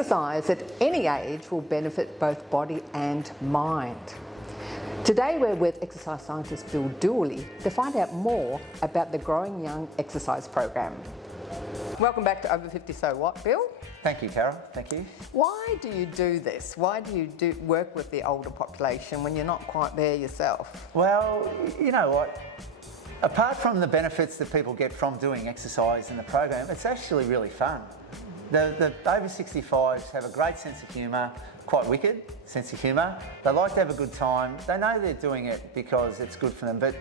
Exercise at any age will benefit both body and mind. Today we're with exercise scientist Bill Dooley to find out more about the Growing Young exercise program. Welcome back to Over 50 So What, Bill? Thank you, Carol. Thank you. Why do you do this? Why do you work with the older population when you're not quite there yourself? Well, you know what? Apart from the benefits that people get from doing exercise in the program, it's actually really fun. The over 65s have a great sense of humour, quite wicked sense of humour. They like to have a good time. They know they're doing it because it's good for them, but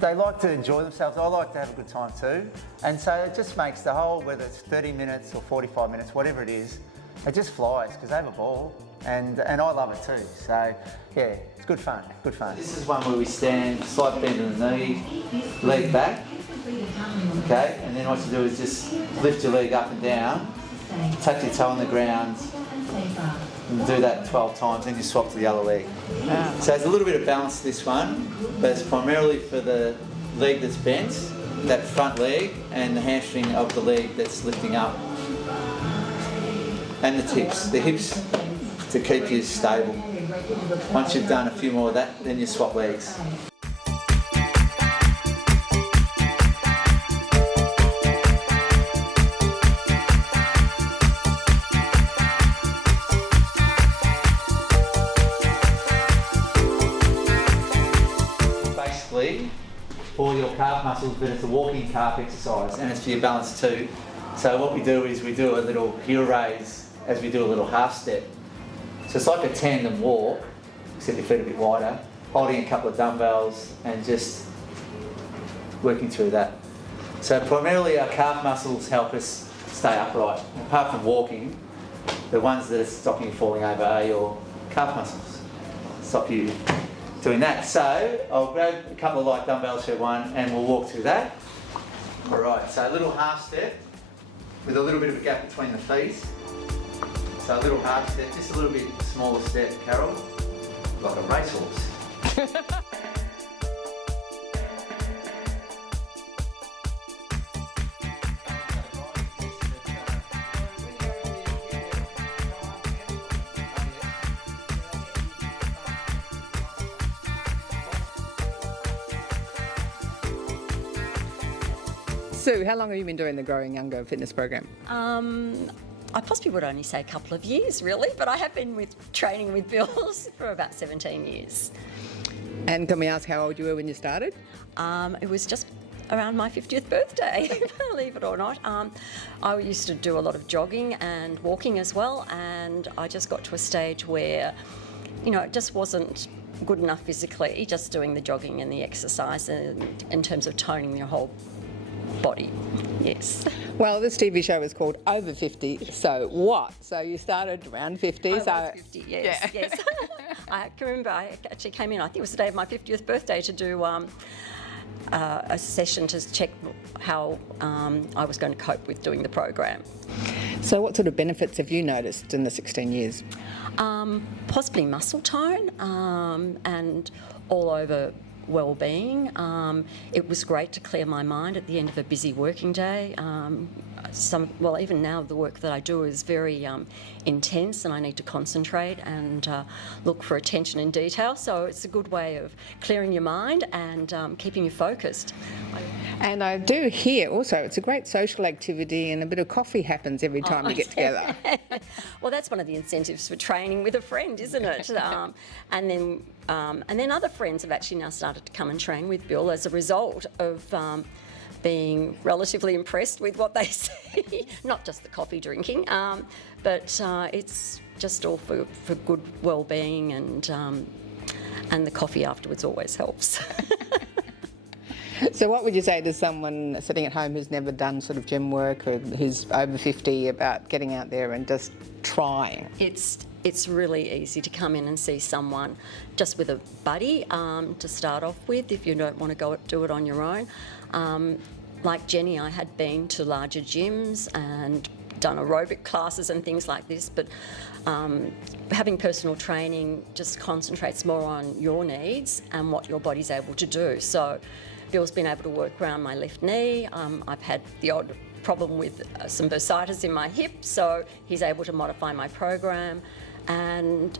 they like to enjoy themselves. I like to have a good time too. And so it just makes the whole, whether it's 30 minutes or 45 minutes, whatever it is, it just flies because they have a ball. And I love it too. So yeah, it's good fun, good fun. This is one where we stand, slight bend in the knee, leg back. Okay, and then what you do is just lift your leg up and down, touch your toe on the ground, and do that 12 times, then you swap to the other leg. Wow. So there's a little bit of balance to this one, but it's primarily for the leg that's bent, that front leg, and the hamstring of the leg that's lifting up. And the hips to keep you stable. Once you've done a few more of that, then you swap legs. For your calf muscles, but it's a walking calf exercise and it's for your balance too. So what we do is we do a little heel raise as we do a little half step. So it's like a tandem walk, except your feet a bit wider, holding a couple of dumbbells and just working through that. So primarily our calf muscles help us stay upright. Apart from walking, the ones that are stopping you falling over are your calf muscles. Stop you doing that. So I'll grab a couple of light dumbbells for one and we'll walk through that. Alright, so a little half step with a little bit of a gap between the feet. So a little half step, just a little bit smaller step, Carol, like a racehorse. Sue, how long have you been doing the Growing Younger fitness program? I possibly would only say a couple of years, really, but I have been training with Bill for about 17 years. And can we ask how old you were when you started? It was just around my 50th birthday, believe it or not. I used to do a lot of jogging and walking as well, and I just got to a stage where, you know, it just wasn't good enough physically, just doing the jogging and the exercise and in terms of toning your whole body. Yes. Well, this TV show is called Over 50 So What? So you started around 50. I was 50, yes, yeah. Yes. I can remember I actually came in, I think it was the day of my 50th birthday, to do a session to check how I was going to cope with doing the program. So what sort of benefits have you noticed in the 16 years? Possibly muscle tone and all over well-being. It was great to clear my mind at the end of a busy working day. Even now the work that I do is very intense and I need to concentrate and look for attention in detail, so it's a good way of clearing your mind and keeping you focused. And I do hear also it's a great social activity and a bit of coffee happens every time you get together. Well, that's one of the incentives for training with a friend, isn't it? And then other friends have actually now started to come and train with Bill as a result of being relatively impressed with what they see. Not just the coffee drinking, but it's just all for good well-being, and the coffee afterwards always helps. So what would you say to someone sitting at home who's never done sort of gym work or who's over 50 about getting out there and just trying? It's really easy to come in and see someone just with a buddy to start off with if you don't want to go do it on your own. Like Jenny, I had been to larger gyms and done aerobic classes and things like this, but having personal training just concentrates more on your needs and what your body's able to do. So Bill's been able to work around my left knee. I've had the odd problem with some bursitis in my hip, so he's able to modify my program. And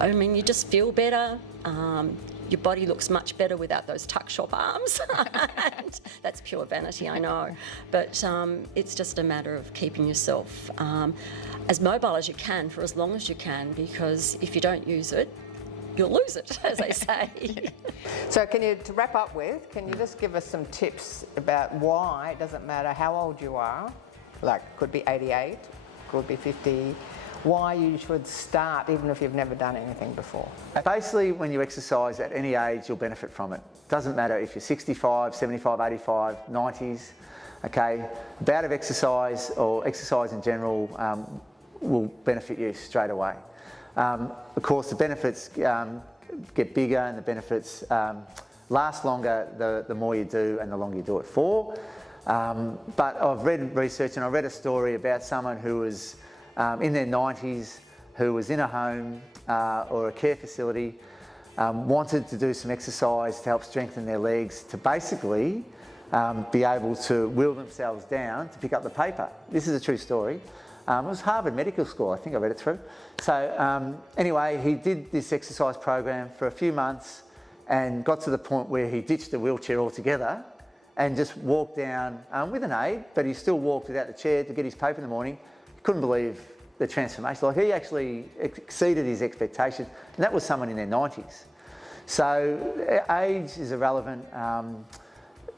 I mean, you just feel better. Your body looks much better without those tuck shop arms. And that's pure vanity, I know. But it's just a matter of keeping yourself as mobile as you can for as long as you can, because if you don't use it, you'll lose it, as they say. So to wrap up with, can you just give us some tips about why it doesn't matter how old you are, like could be 88, could be 50, why you should start even if you've never done anything before? Basically, when you exercise at any age, you'll benefit from it. Doesn't matter if you're 65, 75, 85, 90s, okay? A bout of exercise or exercise in general will benefit you straight away. Of course, the benefits get bigger and the benefits last longer the more you do and the longer you do it for. But I've read research and I read a story about someone who was in their 90s, who was in a home or a care facility, wanted to do some exercise to help strengthen their legs to basically be able to wheel themselves down to pick up the paper. This is a true story. It was Harvard Medical School, I think I read it through. So anyway, he did this exercise program for a few months and got to the point where he ditched the wheelchair altogether and just walked down with an aid, but he still walked without the chair to get his paper in the morning. Couldn't believe the transformation. Like, he actually exceeded his expectations, and that was someone in their 90s. So age is irrelevant.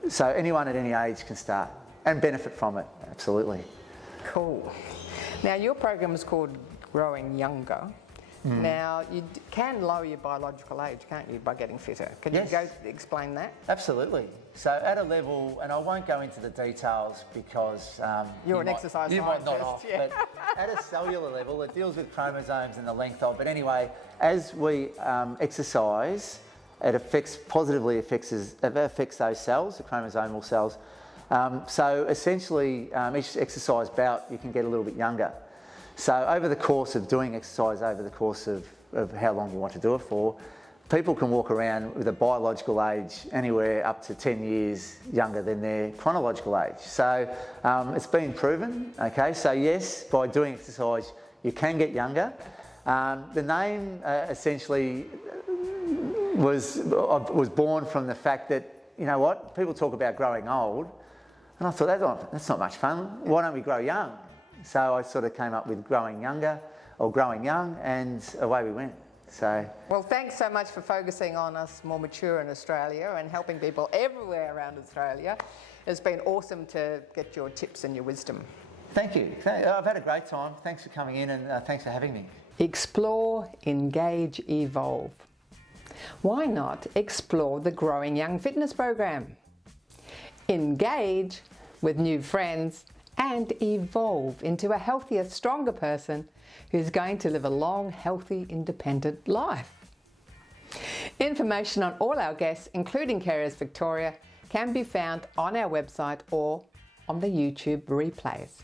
So anyone at any age can start and benefit from it, absolutely. Cool. Now, your program is called Growing Younger. Now, you can lower your biological age, can't you, by getting fitter? Can you explain that? Absolutely. So at a level, and I won't go into the details because you're an exercise you might not scientist, off, but at a cellular level, it deals with chromosomes and the length of. But anyway, as we exercise, it positively affects those cells, the chromosomal cells. So essentially, each exercise bout, you can get a little bit younger. So over the course of doing exercise, over the course of how long you want to do it for, people can walk around with a biological age anywhere up to 10 years younger than their chronological age. So it's been proven, okay? So yes, by doing exercise, you can get younger. The name essentially was born from the fact that, you know what, people talk about growing old, and I thought, that's not much fun. Why don't we grow young? So I sort of came up with Growing Younger, or Growing Young, and away we went. So, well, thanks so much for focusing on us more mature in Australia and helping people everywhere around Australia. It's been awesome to get your tips and your wisdom. Thank you. I've had a great time. Thanks for coming in, and thanks for having me. Explore, engage, evolve. Why not explore the Growing Young Fitness program? Engage with new friends and evolve into a healthier, stronger person who's going to live a long, healthy, independent life. Information on all our guests, including Carers Victoria, can be found on our website or on the YouTube replays.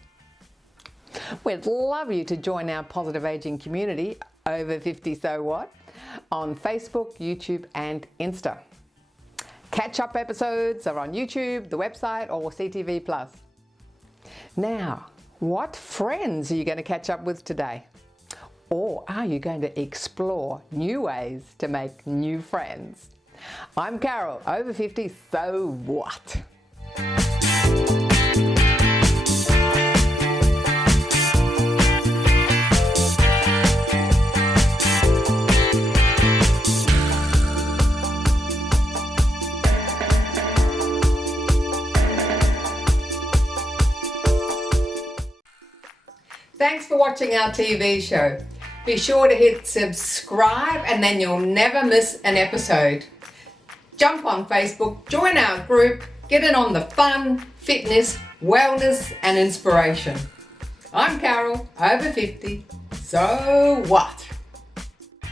We'd love you to join our positive ageing community, Over 50 So What, on Facebook, YouTube and Insta. Catch-up episodes are on YouTube, the website or CTV+. Now, what friends are you going to catch up with today? Or are you going to explore new ways to make new friends? I'm Carol, Over 50, so what? Thanks for watching our TV show. Be sure to hit subscribe and then you'll never miss an episode. Jump on Facebook, join our group, get in on the fun, fitness, wellness and inspiration. I'm Carol, Over 50, so what?